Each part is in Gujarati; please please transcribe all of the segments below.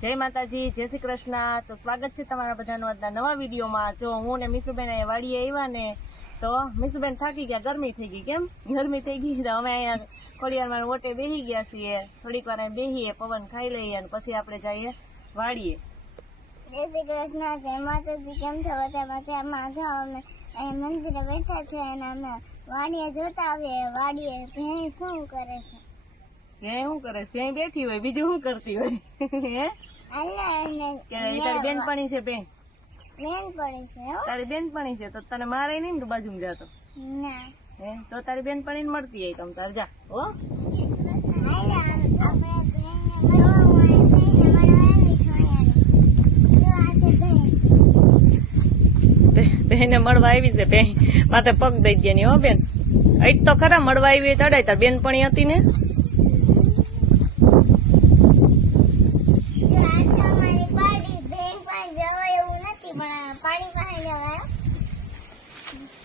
જય માતાજી, જય શ્રી કૃષ્ણ। તો સ્વાગત છે તમારા બધાનું આજના નવા વિડીયોમાં। જો હું ને મીસુબેન અહીંયા વાડીએ આવ્યા ને તો મીસુબેન થાકી ગયા, ગરમી થઈ ગઈ। કેમ ગરમી થઈ ગઈ? તો અમે અહીંયા ખોડિયારમાં ઓટે બેસી ગયા છીએ, થોડીક વાર બેસીએ, પવન ખાઈ લઈએ અને પછી આપણે જઈએ વાડીએ। જય શ્રી કૃષ્ણ, જય માતાજી। કેમ છો બધા મજામાં? જો અમે અહીંયા મંદિરે બેઠા છે અને અમે વાડીએ જોતા આવીએ વાડીએ ભેણ શું કરે છે। ભેણ શું કરે છે? ભેણ બેઠી હોય, બીજું શું કરતી હોય? હે તારી બેનપણી છે? બેનપણી છે? તારી બેનપણી છે તો તને મારે નહીં ને તું બાજુમાં જાતો? ના, હે તો તારી બેનપણી ને મળતી હોય તમ તાર જા। હો બેને મળવા આવી છે, બેન માથે પગ દઈ દે ની। હો બેન, અહીં તો ખરા મળવા આવી તડાય, તાર બેનપણી હતી ને?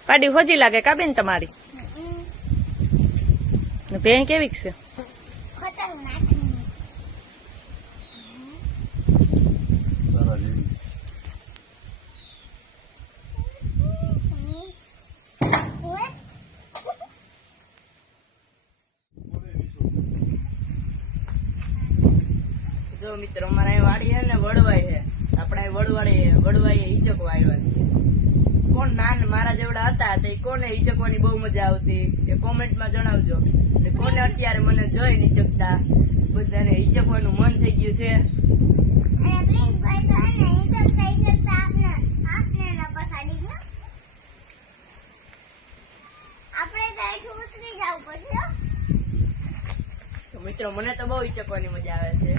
પાડી હોજી લાગે કા બેન તમારી? બેન કેવી છે? જો મિત્રો, અમારા વાડી છે ને વડવાઈ છે, આપડા વડવાઈ હિચકવા આવ્યા છે। કોણ નાન મારા જેવડા હતા તે કોને હિચકવાની બહુ મજા આવતી એ કોમેન્ટમાં જણાવજો। કોને અત્યારે મને જોઈ હિચકતા બધાને હિચકવાનું મન થઈ ગયું છે? મિત્રો મને તો બહુ હિચકવાની મજા આવે છે।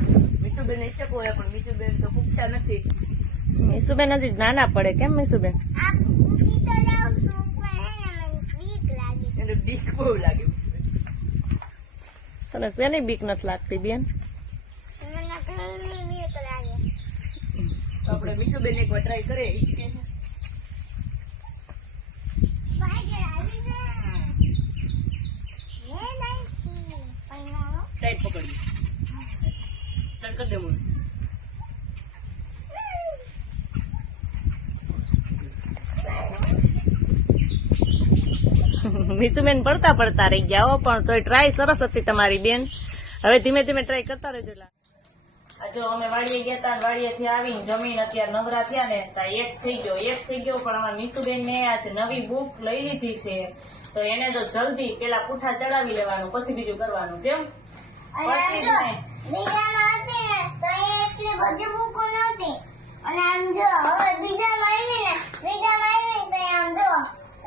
મીસુબેન હિચકવું હોય પણ મીસુબેન તો પૂછતા નથી। મીસુબેન હજી નાના પડે। કેમ મીસુબેન? બીક બહુ લાગે મીસુબેન। તને શેની બીક નથી લાગતી બેન? આપણે મીસુબેન એક વાર ટ્રાય કરીએ, હિચકે છે? ટાઈટ પકડી સ્ટાર્ટ કરી દે મને। મીસુબેન પડતા રહી ગયા હો, પણ તોય ટ્રાય સરસ હતી તમારી બેન। હવે ધીમે ધીમે ટ્રાય કરતા રહેજો। જો અમે વાડીએ ગયા હતા, વાડીએથી આવીને જમીન અત્યારે નવરા થયા ને તો એક થઈ ગયો પણ અમારા મીસુબેન ને આજ નવી બુક લઈ લીધી છે તો એને તો જલ્દી પેલા પૂઠા ચડાવી લેવાનું, પછી બીજું કરવાનું। કેમ?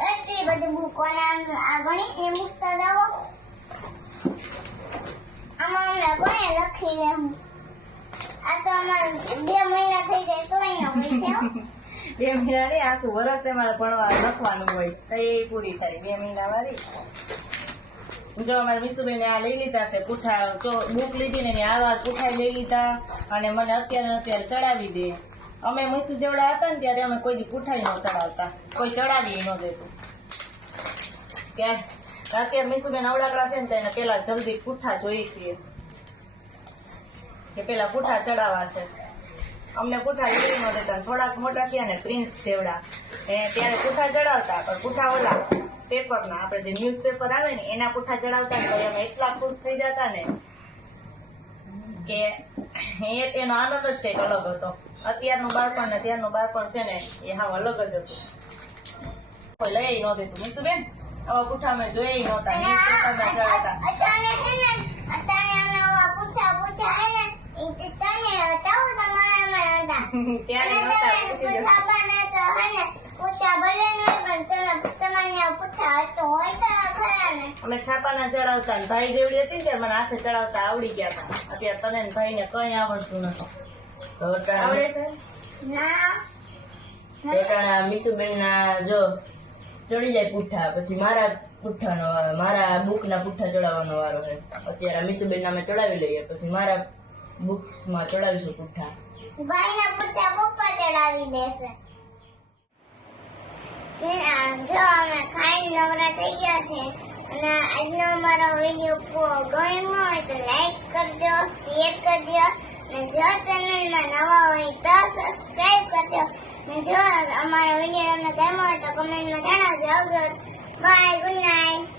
એટલી બધી બુકો આ ગણિતની બુક તો લાવો, આમાં અમે કોને લખી લેવું? આ તો અમારે 2 મહિના થઈ જાય તોય ન હોય છે। 2 મહિના ને આખું વર્ષ અમારે ભણવા લખવાનું હોય તો એ પૂરી થાય 2 મહિના વાળી। જો અમારે મીસુબેન આ લઈ લીધા છે પૂઠા, જો બુક લીધી ને આવા પૂઠા લઈ લીધા અને મને અત્યારે ચડાવી દે। અમે મીસુ જેવડા હતા ને ત્યારે અમે કોઈ દી પૂઠા ન ચડાવતા, કોઈ ચડાવી ન દેતું। અત્યારે મીસુબેન અવડાકડા છે ને તેને પેલા જલ્દી પૂઠા જોઈએ છીએ કે પેલા પૂઠા ચડાવવા છે। અમને પૂઠા લઈ ન દેતા, થોડાક મોટા થયા ને પ્રિન્સ જેવડા ત્યારે પૂઠા ચડાવતા, પણ પૂઠા ઓલા પેપરના આપણે જે ન્યૂઝપેપર આવે ને એના પૂઠા ચડાવતા ને તો અમે એટલા ખુશ થઈ જતા ને કે એનો આનંદ જ કઈક અલગ હતો। અત્યારનું બાળપણ ને ત્યારનું બાળપણ છે ને એ હાવ અલગ જ હતું, કોઈ લઈ ન દેતું। મીસુબેન આવા પૂઠા અમે જોઈ નહોતા, ન્યૂઝપેપરમાં ચડાવતા। અમે છાપાના ચડાવતા ને ભાઈ જેવડી હતી ને મને હાથે ચડાવતા આવડી ગયા હતા। અત્યારે તને ને ભાઈ ને કઈ આવડતું નથી। આવડે છે? મીસુબેન ના જો ચડી જાય પૂઠા, પછી મારા બુક ના પૂઠા ચડાવવાનો વારો છે। અત્યારે મીસુબેન ના અમે ચડાવી લઈએ, પછી મારા બુક્સ માં ચડાવીશું પૂઠા। ભાઈ ના પૂઠા પપ્પા ચડાવી દેશે। જો અમે ખાઈને નવરા થઈ ગયા છે અને આજનો અમારો વિડીયો ગમ્યો હોય તો લાઈક કરજો, શેર કરજો ને જો ચેનલમાં નવા હોય તો સબસ્ક્રાઇબ કરજો ને જો અમારો વિડીયો તમને ગમ્યો હોય તો કમેન્ટમાં જણાવજો. આવજો. બાય. Good night.